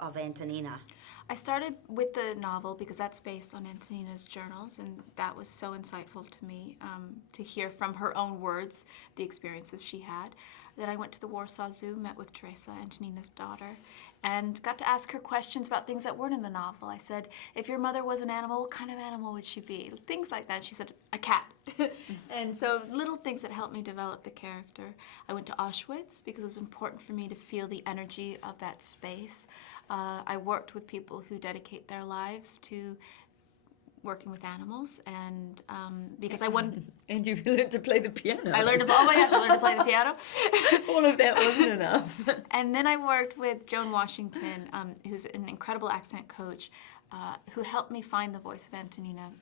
of Antonina? I started with the novel because that's based on Antonina's journals, and that was so insightful to me to hear from her own words the experiences she had. Then I went to the Warsaw Zoo, met with Teresa, Antonina's daughter, and got to ask her questions about things that weren't in the novel. I said, if your mother was an animal, what kind of animal would she be? Things like that. She said, a cat. And so little things that helped me develop the character. I went to Auschwitz because it was important for me to feel the energy of that space. I worked with people who dedicate their lives to working with animals, and because I wanted... And you learned to play the piano. I learned to, oh my gosh, I learned to play the piano. All of that wasn't enough. And then I worked with Joan Washington, who's an incredible accent coach, who helped me find the voice of Antonina.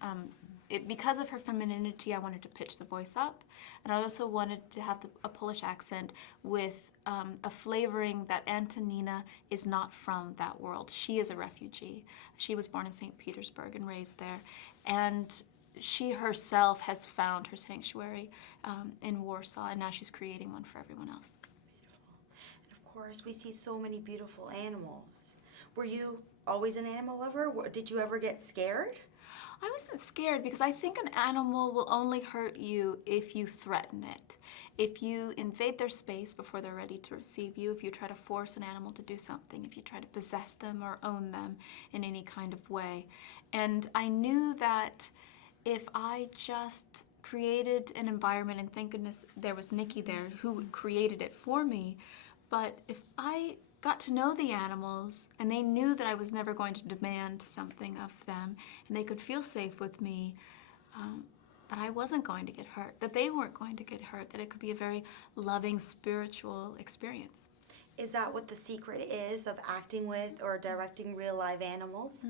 Because of her femininity, I wanted to pitch the voice up, and I also wanted to have a Polish accent with a flavoring that Antonina is not from that world. She is a refugee. She was born in St. Petersburg and raised there, and she herself has found her sanctuary in Warsaw, and now she's creating one for everyone else. Beautiful. And of course, we see so many beautiful animals. Were you always an animal lover? Did you ever get scared? I wasn't scared because I think an animal will only hurt you if you threaten it. If you invade their space before they're ready to receive you, if you try to force an animal to do something, if you try to possess them or own them in any kind of way. And I knew that if I just created an environment, and thank goodness there was Niki there who created it for me, but if I got to know the animals and they knew that I was never going to demand something of them and they could feel safe with me, that I wasn't going to get hurt, that they weren't going to get hurt, that it could be a very loving spiritual experience. Is that what the secret is of acting with or directing real live animals?